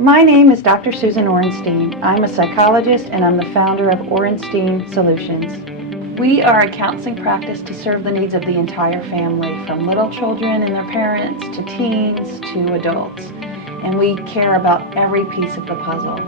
My name is Dr. Susan Orenstein. I'm a psychologist and I'm the founder of Orenstein Solutions. We are a counseling practice to serve the needs of the entire family, from little children and their parents to teens to adults. And we care about every piece of the puzzle.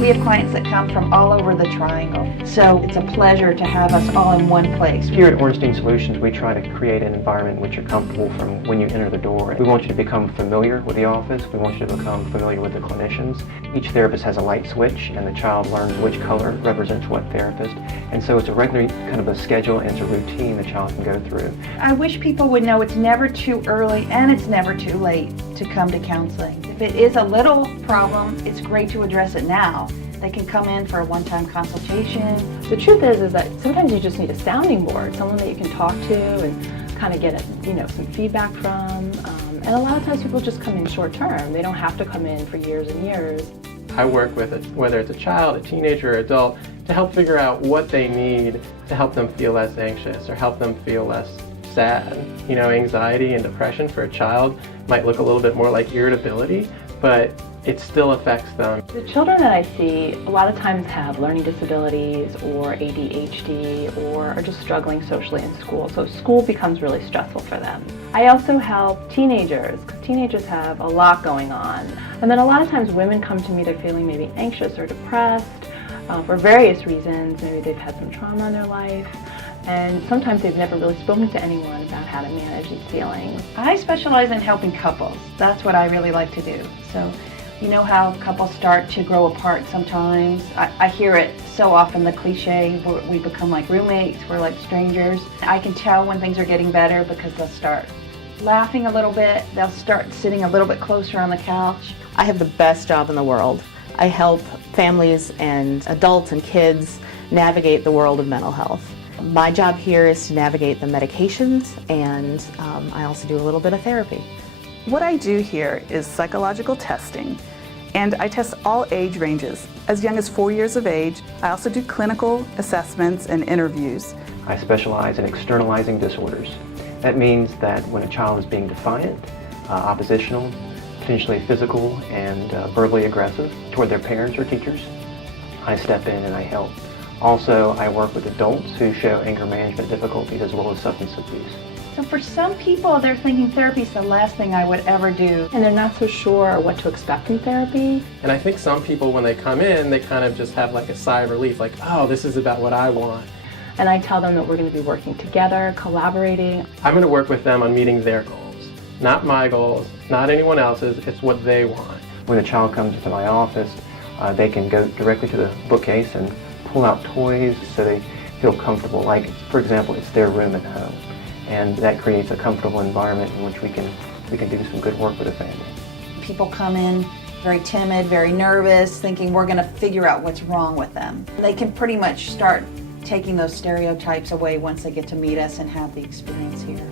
We have clients that come from all over the triangle, so it's a pleasure to have us all in one place. Here at Orenstein Solutions, we try to create an environment in which you're comfortable from when you enter the door. We want you to become familiar with the office. We want you to become familiar with the clinicians. Each therapist has a light switch, and the child learns which color represents what therapist. And so it's a regular kind of a schedule, and it's a routine the child can go through. I wish people would know it's never too early and it's never too late to come to counseling. If it is a little problem, it's great to address it now. They can come in for a one-time consultation. The truth is that sometimes you just need a sounding board, someone that you can talk to and kind of get some feedback from. And a lot of times people just come in short term. They don't have to come in for years and years. I work with whether it's a child, a teenager, or adult, to help figure out what they need to help them feel less anxious or help them feel less sad. Anxiety and depression for a child might look a little bit more like irritability, but it still affects them. The children that I see a lot of times have learning disabilities or ADHD or are just struggling socially in school, so school becomes really stressful for them. I also help teenagers, because teenagers have a lot going on. And then a lot of times women come to me, they're feeling maybe anxious or depressed for various reasons. Maybe they've had some trauma in their life, and sometimes they've never really spoken to anyone about how to manage these feelings. I specialize in helping couples. That's what I really like to do. So, you know how couples start to grow apart sometimes? I hear it so often, the cliche, we become like roommates, we're like strangers. I can tell when things are getting better because they'll start laughing a little bit, they'll start sitting a little bit closer on the couch. I have the best job in the world. I help families and adults and kids navigate the world of mental health. My job here is to navigate the medications, and I also do a little bit of therapy. What I do here is psychological testing, and I test all age ranges, as young as 4 years of age. I also do clinical assessments and interviews. I specialize in externalizing disorders. That means that when a child is being defiant, oppositional, potentially physical, and verbally aggressive toward their parents or teachers, I step in and I help. Also, I work with adults who show anger management difficulties as well as substance abuse. So for some people, they're thinking therapy is the last thing I would ever do. And they're not so sure what to expect from therapy. And I think some people, when they come in, they kind of just have like a sigh of relief, like, oh, this is about what I want. And I tell them that we're going to be working together, collaborating. I'm going to work with them on meeting their goals, not my goals, not anyone else's, it's what they want. When a child comes into my office, they can go directly to the bookcase and pull out toys so they feel comfortable. Like, for example, it's their room at home. And that creates a comfortable environment in which we can do some good work with the family. People come in very timid, very nervous, thinking we're going to figure out what's wrong with them. They can pretty much start taking those stereotypes away once they get to meet us and have the experience here.